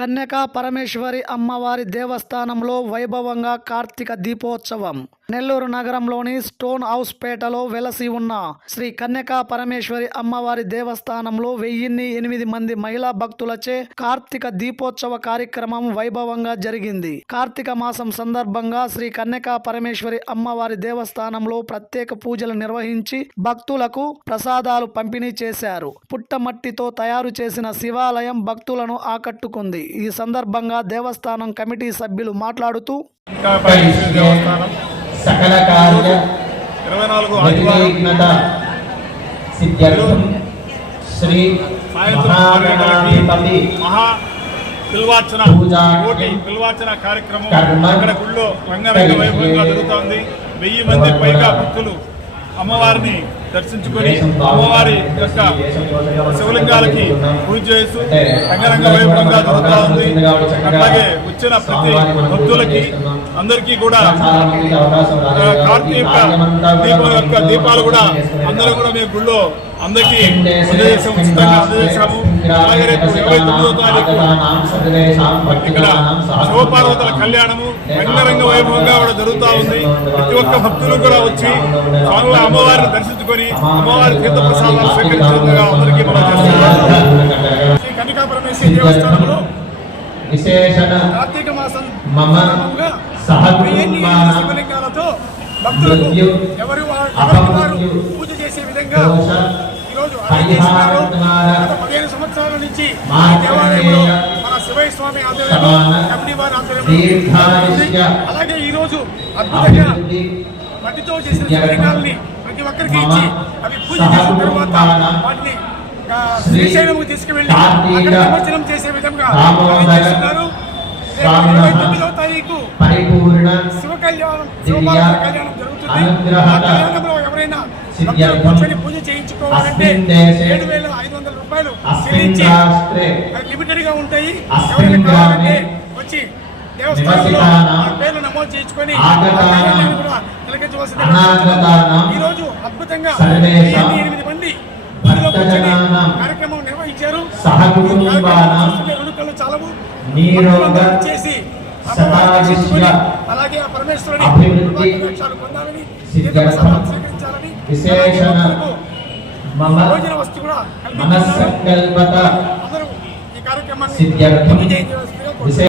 కన్యకా పరమేశ్వరి అమ్మవారి దేవస్థానంలో వైభవంగా కార్తీక దీపోత్సవం. నెల్లూరు నగరంలోని స్టోన్ హౌస్ పేటలో వెలసి ఉన్న శ్రీ కన్యకా పరమేశ్వరి అమ్మవారి దేవస్థానంలో వెయ్యిన్ని ఎనిమిది మంది మహిళా భక్తులచే కార్తీక దీపోత్సవ కార్యక్రమం వైభవంగా జరిగింది. కార్తీక మాసం సందర్భంగా శ్రీ కన్యకా పరమేశ్వరి అమ్మవారి దేవస్థానంలో ప్రత్యేక పూజలు నిర్వహించి భక్తులకు ప్రసాదాలు పంపిణీ చేశారు. పుట్టమట్టితో తయారు చేసిన శివాలయం భక్తులను ఆకట్టుకుంది. ఈ సందర్భంగా దేవస్థానం కమిటీ సభ్యులు మాట్లాడుతూ సకల కార్య ఇరవై నాలుగు శ్రీ మహాగణాధిపతి మహా పిల్వార్చన పూజా కోటి పిల్వార్చన కార్యక్రమం కర్మ ఇక్కడ గుళ్ళో రంగరంగ వైభవంగా జరుగుతోంది. వెయ్యి మంది పైగా భక్తులు అమ్మవారిని దర్శించుకొని అమ్మవారి యొక్క శివలింగాలకి పూజ చేస్తూ రంగరంగ వైభవంగా జరుగుతూ ఉంది. అట్లాగే వచ్చిన ప్రతి భక్తులకి అందరికీ కూడా కార్తీక దీపం యొక్క దీపాలు కూడా అందరూ కూడా మేము గుళ్ళో అందరికీ అందజేసాము ఉచితంగా అందజేసాము అలాగే రేపు ఇరవై తొమ్మిదో తారీఖు ఇక్కడ శివపార్వతుల కళ్యాణము రంగరంగ వైభవంగా కూడా జరుగుతూ ఉంది. ప్రతి ఒక్క భక్తులు కూడా వచ్చి స్వామి అమ్మవారిని దర్శించుకొని అమ్మవారి తీర్థ ప్రసాదాలు స్వీకరించేందుగా అందరికీ మనం చేస్తున్నాం శ్రీ కనికా పరమేశ్వరి దేవస్థానంలో కార్తీక మాసం శివలింగాలతో భక్తులకు ఎవరు వారు పూజ చేసే విధంగా ఈరోజు గత పదిహేను సంవత్సరాల నుంచి ఈ దేవాలయంలో మన శివయ్య స్వామి ఆధ్వర్యంలో కమిటీ వారి ఆధ్వర్యంలో అలాగే ఈ రోజు అద్భుతంగా మట్టితో చేసిన శివలింగాల్ని ప్రతి ఒక్కరికి ఇచ్చి అవి పూజ చేసిన తర్వాత వాటిని శ్రీశైలంకు తీసుకువెళ్ళి అక్కడ నిమజ్జనం చేసే విధంగా చేస్తున్నారు. ఇరవై తొమ్మిదవ తారీఖు శివ కళ్యాణం శివపార్వతి కళ్యాణం జరుగుతుంది. ఆ కళ్యాణంలో కూర్చొని పూజ చేయించుకోవాలంటే ఏడు వేల ఐదు వందల రూపాయలు చెల్లించి లిమిటెడ్గా ఉంటాయి. ఎవరైనా కావాలంటే వచ్చి దేవస్థానంలో పేర్లు నమోదు చేయించుకొని ఈ రోజు అద్భుతంగా ఎనిమిది మంది కార్యక్రమం నిర్వహించారు. కళ్ళు చాలవు. చేసి అలాగే ఆ పరమేశ్వరుని పొందాలని విశేషణ మమ మనస్సంకల్పత సిద్ధ్యర్థం.